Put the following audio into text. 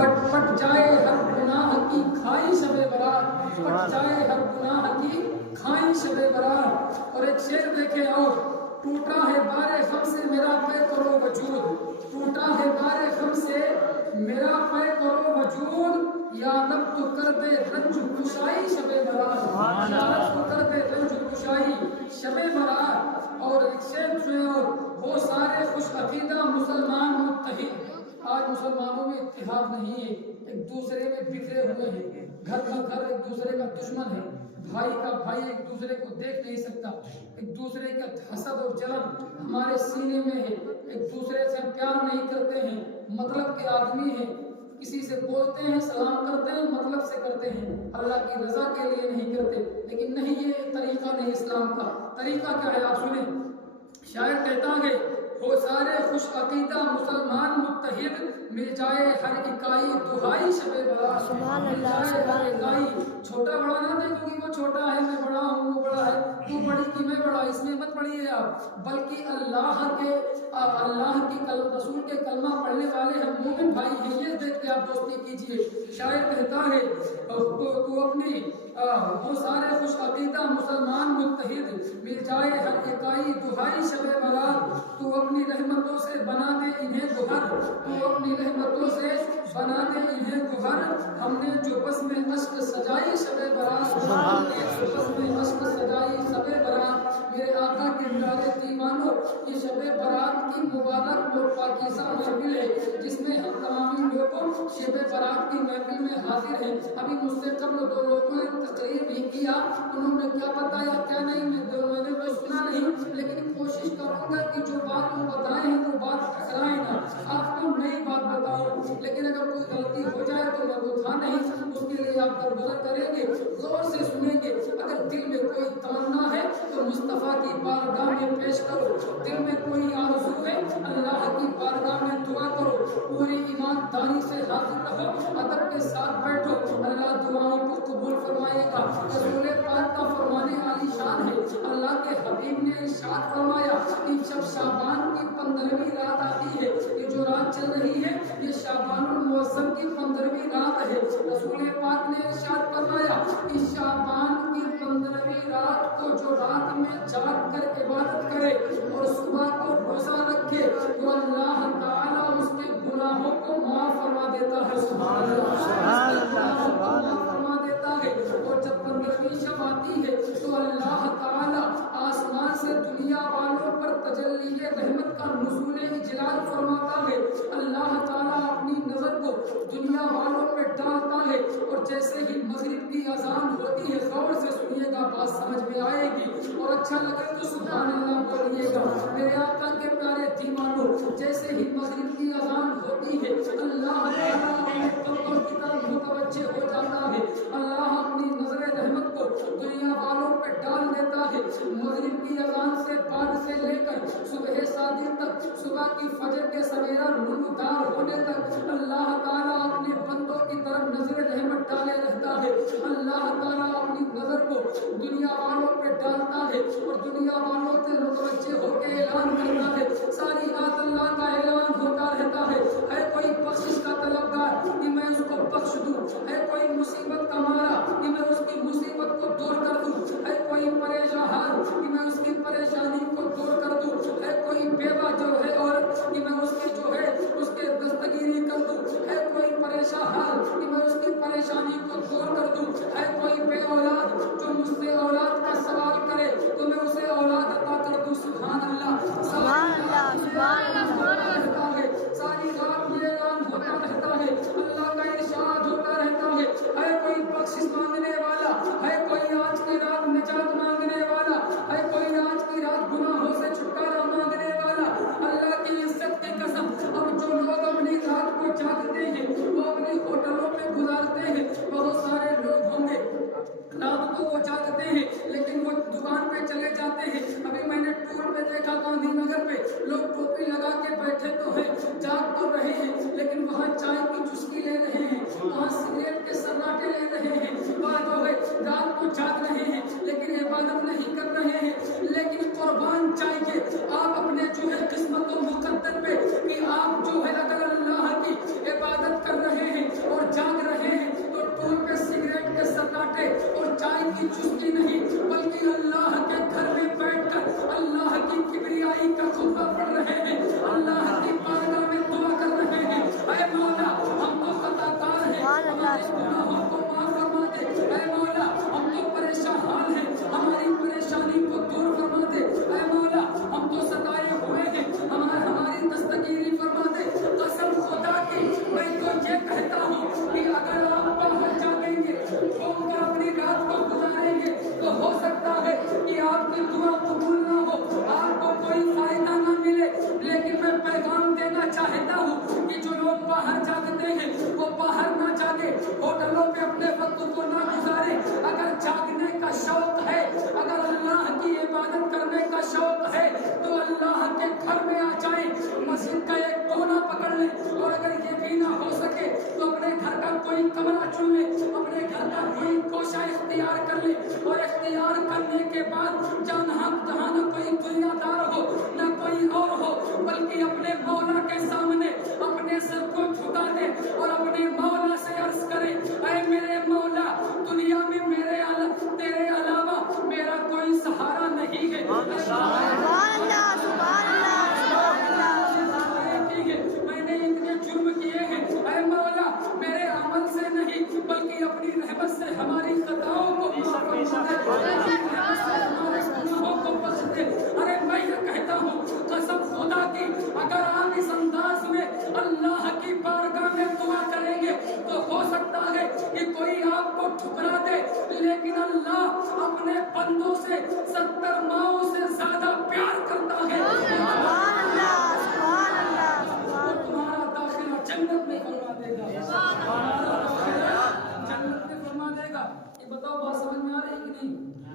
پٹ جائے ہر گناہ کی کھائی شب برات، پٹ جائے ہر گناہ کی کھائی شب برات۔ اور ایک شعر دیکھیں اور، ٹوٹا ہے بارے غم سے میرا پے کرو وجود، ٹوٹا ہے بارے غم سے میرا پے کرو وجود، یا رب تو کر دے رنج کشائی شب برات، یا رب تو کر دے رنج کشائی شب برات۔ اور ایک شعر جو ہے، وہ سارے خوش عقیدہ مسلمان متحد، آج مسلمانوں میں اتحاد نہیں ہے، ایک دوسرے میں بکھرے ہوئے ہیں، گھر کا گھر ایک دوسرے کا دشمن ہے، بھائی کا بھائی ایک دوسرے کو دیکھ نہیں سکتا، ایک دوسرے کا حسد اور جلن ہمارے سینے میں ہے، ایک دوسرے سے ہم پیار نہیں کرتے ہیں، مطلب کے آدمی ہیں، کسی سے بولتے ہیں سلام کرتے ہیں مطلب سے کرتے ہیں، اللہ کی رضا کے لیے نہیں کرتے۔ لیکن نہیں، یہ طریقہ نہیں اسلام کا۔ طریقہ کیا ہے آپ سنیں، شاعر کہتا ہے، وہ سارے خوش عقیدہ مسلمان متحد، مل جائے ہر اکائی دہائی شب برات، مل جائے ہر اکائی۔ چھوٹا بڑا نہ دیکھو کہ وہ چھوٹا ہے میں بڑا ہوں وہ بڑا ہے، تو بڑی کہ میں بڑا، اس میں مت پڑھیے آپ، بلکہ اللہ کی رسول کے کلمہ پڑھنے والے ہم مومن بھائی ہیں، یہ دیکھ کے آپ دوستی کیجئے۔ شاعر کہتا ہے، تو اپنی وہ سارے خوش عقیدہ مسلمان متحد، مل جائے ہر اکائی دہائی شب برات، تو اپنی رحمتوں سے بنا دے انہیں گوہر، تو اپنی رحمتوں سے بنا دے انہیں گوہر، ہم نے جو بس میں عشق سجائی شب برات، ہم نے جو بس میں عشق سجائی شب برات۔ میرے آقا کے پیارے دیوانوں، یہ شب برات کی مبارک اور پاکیزہ محفل ہے، جس میں ہم تمامی لوگوں شب برات کی محفل میں حاضر ہیں۔ ابھی مجھ سے قبل دو لوگوں نے تقریر بھی کیا، انہوں نے کیا بتایا کیا نہیں میں نے تو سنا نہیں، لیکن کوشش کروں گا کہ جو بات وہ بتائے ہیں وہ بات ٹکرائے نہ، آپ کو نئی بات بتاؤں، لیکن اگر کوئی غلطی ہو جائے تو میں تو تھا نہیں، اس کے لیے آپ درگزر کریں گے، غور سے سنیں گے۔ اگر دل میں کوئی تمنا ہے تو مصطفیٰ کی بارگاہ میں پیش کرو، دل میں کوئی آرزو ہے اللہ کی بارگاہ میں دعا کرو، پوری ایمانداری سے حاضر رہو، ادب کے ساتھ بیٹھو، اللہ دعاؤں کو قبول فرمائے گا۔ رسول پاک کا فرمانے عالی شان ہے، اللہ کے حبیب نے ارشاد فرمایا کہ جب شعبان کی 15ویں رات آتی ہے، یہ جو رات چل رہی ہے یہ شعبان المعظم کی 15ویں رات ہے، رسول پاک نے ارشاد فرمایا کہ شعبان کی 15ویں رات کو جو رات میں جاگ کر عبادت کرے اور صبح کو روزہ رکھے تو اللہ تعالیٰ اس کے گناہوں کو معاف فرما دیتا ہے، سبحان اللہ، فرما دیتا ہے۔ اور جب 15ویں شب آتی ہے تو اللہ تعالیٰ آسمان سے دنیا والوں پر تجلی رحمت کا نزول اجلال فرماتا ہے، اللہ تعالیٰ اپنی نظر کو دنیا والوں پہ ڈالتا ہے، اور جیسے ہی مغرب کی اذان ہوتی ہے، غور سے سنیے گا بات سمجھ میں آئے گی، اور اچھا لگے تو سبحان اللہ بولیے گا۔ میرے آقا کے پیارے دیوانوں، جیسے ہی مغرب کی اذان ہوتی ہے اللہ تعالیٰ اپنے بندوں کی طرف متوجہ ہو جاتا ہے، اللہ اپنی نظر رحمت کو دنیا والوں پہ ڈال دیتا ہے۔ مغرب کی اذان سے بعد سے لے کر صبح صادق تک، صبح کی فجر کے سویرا نمودار ہونے تک اللہ تعالیٰ اپنے بندوں کی طرف نظر رحمت ڈالے رہتا ہے، اللہ تعالیٰ اپنی نظر کو دنیا والوں پہ ڈالتا ہے، اور دنیا والوں سے متوجہ ہو کے اعلان کرتا ہے، ساری رات اللہ کا اعلان ہوتا رہتا ہے، ہے کوئی بخشش کا طلبگار کہ میں اس کو بخش دوں، ہے کوئی مصیبت کا مارا کہ میں اس کی مصیبت کو دور کر دوں، ہے کوئی پریشان کہ میں اس کی پریشانی کو دور کر دوں، ہے کوئی بیوہ جو ہے عورت کہ میں اس کی جو ہے اس کے دستگیری کر دوں، ہے کوئی پریشان کہ میں اس کی پریشانی کو دور کر دوں، ہے کوئی بے اولاد جو مجھ سے اولاد کا سوال کرے تو میں اسے اولاد عطا کر دوں، سبحان اللہ، سبحان اللہ، سبحان اللہ، ساری رات یہ اعلان ہوتا رہتا ہے، اللہ کا ارشاد ہوتا رہتا ہے کوئی بخشش مانگنے والا، ہے کوئی آج کی رات نجات مانگنے والا، ہے کوئی آج کی رات گناہوں سے چھٹکارا مانگنے والا، اللہ کی عزت کی قسم، اب جو لوگ اپنی رات کو جاگتے ہیں وہ اپنی ہوٹلوں پہ گزارتے ہیں، بہت سارے لوگ ہوں گے رات کو وہ جاگتے ہیں لیکن وہ دکان پہ چلے جاتے ہیں۔ ابھی میں نے ٹور پہ دیکھا گاندھی نگر پہ لوگ ٹوپی لگا کے بیٹھے تو ہیں، جاگ تو رہے ہیں، لیکن وہاں چائے کی چسکی لے رہے ہیں، وہاں سگریٹ کے سناٹے لے رہے ہیں، وہاں جو ہے رات کو جاگ رہے ہیں لیکن عبادت نہیں کر رہے ہیں۔ لیکن قربان چاہیے آپ اپنے جو ہے قسمت و مقدر پہ کہ آپ جو ہے اگر اللہ کی عبادت کر رہے ہیں، کمرہ چن لے، اپنے گھر کا کوئی گوشہ اختیار کر لے، اور اختیار کرنے کے بعد جہاں نہ کوئی دنیا دار ہو نہ کوئی اور ہو، بلکہ اپنے مولا کے سامنے اپنے سر کو جھکا دے اور اپنے مولا سے عرض کرے، اے میرے مولا، دنیا میں تیرے علاوہ میرا کوئی سہارا نہیں ہے، میں نے اتنے جرم کیے ہیں، اے مولا میرے عمل سے نہیں بلکہ اپنی رحمت سے ہماری خطاؤں کو بخش دے۔ ارے میں یہ کہتا ہوں قسم خدا کی، اگر آپ اس انداز میں اللہ کی بارگاہ میں دعا کریں گے تو ہو سکتا ہے کہ کوئی آپ کو ٹھکرا دے، لیکن اللہ اپنے بندوں سے 70 ماؤں سے زیادہ پیار کرتا ہے، تمہارا داخلہ جنت میں فرما دے گا، جنت میں فرما دے گا۔ یہ بتاؤ بات سمجھ میں آ رہی ہے کہ نہیں؟